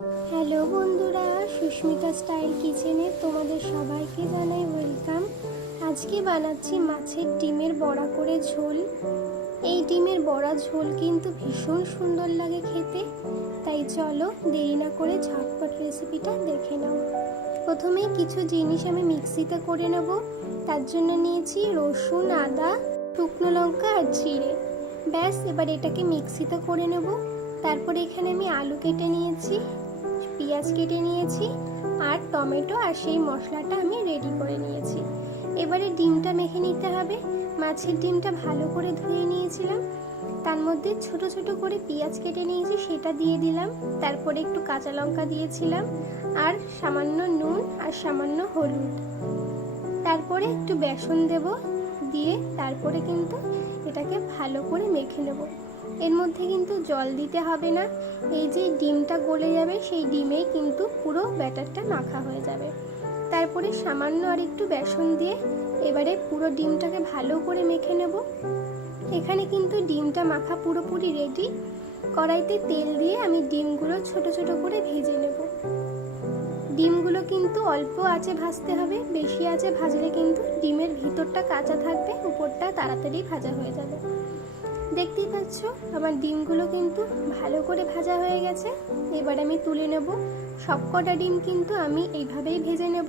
Hello বন্ধুরা, Susmita style কিচেনে তোমাদের সবাইকে জানাই ওয়েলকাম। আজকে বানাচ্ছি মাছের ডিমের বড়া করে ঝোল। এই ডিমের বড়া ঝোল কিন্তু ভীষণ সুন্দর লাগে খেতে। তাই চলো দেরি না করে ঝটপট রেসিপিটা দেখে নাও। প্রথমেই কিছু জিনিস আমি মিক্সিতে করে নেব। তার জন্য নিয়েছি রসুন, আদা, শুকনো লঙ্কা আর জিরে। ব্যাস, এবার এটাকে মিক্সিতে করে নেব। তারপরে এখানে আমি আলু কেটে নিয়েছি, পেঁয়াজ কেটে নিয়েছি আর টমেটো আর সেই মশলাটা আমি রেডি করে নিয়েছি। এবারে ডিমটা মেখে নিতে হবে। মাছের ডিমটা ভালো করে ধুয়ে নিয়েছিলাম, তার মধ্যে ছোট ছোট করে পেঁয়াজ কেটে নিয়েছি, সেটা দিয়ে দিলাম। তারপরে একটু কাঁচা লঙ্কা দিয়েছিলাম আর সামান্য নুন আর সামান্য হলুদ। তারপরে একটু বেসন দেব, দিয়ে তারপরে কিন্তু এটাকে ভালো করে মেখে নেব। এর মধ্যে কিন্তু জল দিতে হবে না, এই যে ডিমটা গলে যাবে সেই ডিমেই কিন্তু পুরো ব্যাটারটা মাখা হয়ে যাবে। তারপরে সামান্য আর একটু বেসন দিয়ে এবারে পুরো ডিমটাকে ভালো করে মেখে নেব। এখানে কিন্তু ডিমটা মাখা পুরোপুরি রেডি। কড়াইতে তেল দিয়ে আমি ডিমগুলো ছোট ছোট করে ভেজে নেব। ডিমগুলো কিন্তু অল্প আঁচে ভাজতে হবে, বেশি আঁচে ভাজলে কিন্তু ডিমের ভিতরটা কাঁচা থাকবে, উপরটা তাড়াতাড়ি ভাজা হয়ে যাবে। দেখতেই পাচ্ছ আমার ডিমগুলো কিন্তু ভালো করে ভাজা হয়ে গেছে। এবার আমি তুলে নেব। সবকটা ডিম কিন্তু আমি এইভাবেই ভেজে নেব।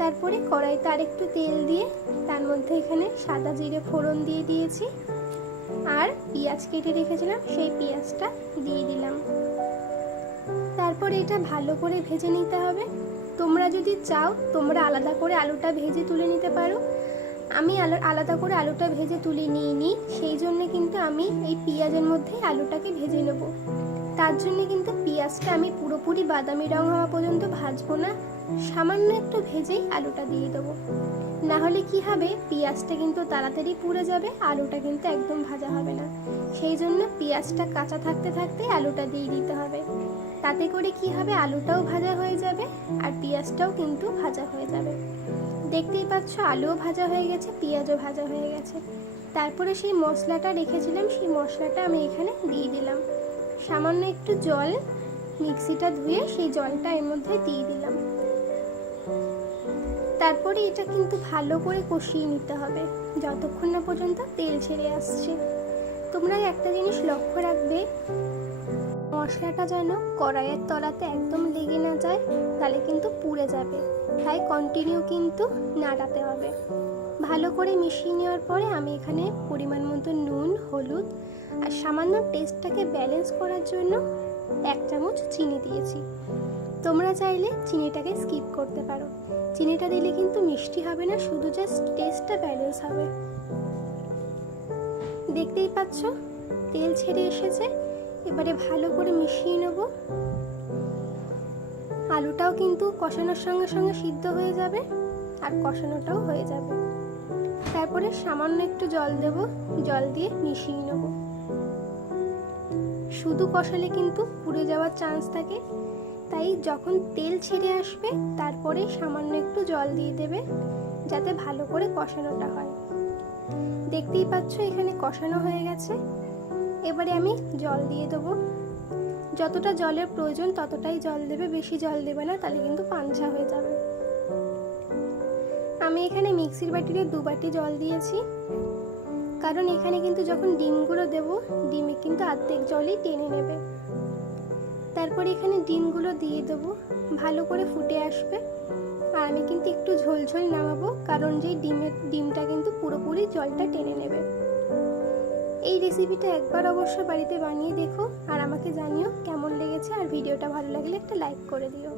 তারপরে কড়াইতে আরেকটু তেল দিয়ে তার মধ্যে এখানে সাদা জিরে ফোড়ন দিয়ে দিয়েছি আর পেঁয়াজ কেটে রেখেছিলাম সেই পেঁয়াজটা দিয়ে দিলাম। তারপরে এটা ভালো করে ভেজে নিতে হবে। তোমরা যদি চাও তোমরা আলাদা করে আলুটা ভেজে তুলে নিতে পারো। আমি আলাদা করে আলুটা ভেজে তুলে নিইনি, সেই জন্য কিন্তু আমি এই পেঁয়াজের মধ্যে আলুটাকে ভেজে নেব। তার জন্য কিন্তু পেঁয়াজটা আমি পুরোপুরি বাদামি রং হওয়া পর্যন্ত ভাজবো না, সামান্য একটু ভেজেই আলুটা দিয়ে দেবো। না হলে কি হবে, পেঁয়াজটা কিন্তু তাড়াতাড়ি পুড়ে যাবে, আলুটা কিন্তু একদম ভাজা হবে না। সেই জন্য পেঁয়াজটা কাঁচা থাকতে থাকতে আলুটা দিয়ে দিতে হবে। তাতে করে কি হবে, আলুটাও ভাজা হয়ে যাবে আর পেঁয়াজটাও কিন্তু ভাজা হয়ে যাবে। দেখতেই পাচ্ছ আলুও ভাজা হয়ে গেছে, পেঁয়াজও ভাজা হয়ে গেছে। তারপরে সেই মশলাটা রেখেছিলাম, সেই মশলাটা আমি এখানে দিয়ে দিলাম। সামান্য একটু জল, মিক্সিটা ধুয়ে সেই জলটা এর মধ্যে দিয়ে দিলাম। তারপরে এটা কিন্তু ভালো করে কষিয়ে নিতে হবে যতক্ষণ না পর্যন্ত তেল ছেড়ে আসছে। তোমরা একটা জিনিস লক্ষ্য রাখবে, মশলাটা যেন কড়াইয়ের তলাতে একদম লেগে না যায়, তাহলে কিন্তু পুড়ে যাবে। তাই কন্টিনিউ কিন্তু নাড়াতে হবে। ভালো করে মিশিয়ে নেওয়ার পরে আমি এখানে পরিমাণ মতো নুন, হলুদ আর সামান্য টেস্টটাকে ব্যালেন্স করার জন্য 1 চামচ চিনি দিয়েছি। তোমরা চাইলে চিনিটাকে স্কিপ করতে পারো। চিনিটা দিলে কিন্তু মিষ্টি হবে না, শুধু জাস্ট টেস্টটা ব্যালেন্স হবে। দেখতেই পাচ্ছ তেল ছেড়ে এসেছে। এবারে ভালো করে মিশিয়ে নেব। আলুটাও কিন্তু কষানোর সঙ্গে সঙ্গে সিদ্ধ হয়ে যাবে আর কষানোটাও হয়ে যাবে। তারপরে সামান্য একটু জল দেব, জল দিয়ে মিশিয়ে নেব। শুধু কষালে কিন্তু পুড়ে যাওয়ার চান্স থাকে, তাই যখন তেল ছেড়ে আসবে তারপরে সামান্য একটু জল দিয়ে দেবে, যাতে ভালো করে কষানোটা হয়। দেখতেই পাচ্ছ এখানে কষানো হয়ে গেছে। এবারে আমি জল দিয়ে দেবো। যতটা জলের প্রয়োজন ততটাই জল দেবে, বেশি জল দেবে না, তাহলে কিন্তু পাঞ্চা হয়ে যাবে। আমি এখানে মিক্সির বাটিতে 2 বাটি জল দিয়েছি, কারণ এখানে কিন্তু যখন ডিমগুলো দেবো ডিমে কিন্তু অর্ধেক জলই টেনে নেবে। তারপরে এখানে ডিমগুলো দিয়ে দেবো, ভালো করে ফুটে আসবে। আর আমি কিন্তু একটু ঝোল ঝোল নামাবো, কারণ যে ডিমটা কিন্তু পুরোপুরি জলটা টেনে নেবে। এই রেসিপিটা একবার অবশ্য বাড়িতে বানিয়ে দেখো আর আমাকে জানিও কেমন লেগেছে। আর ভিডিওটা ভালো লাগলে একটা লাইক করে দিও।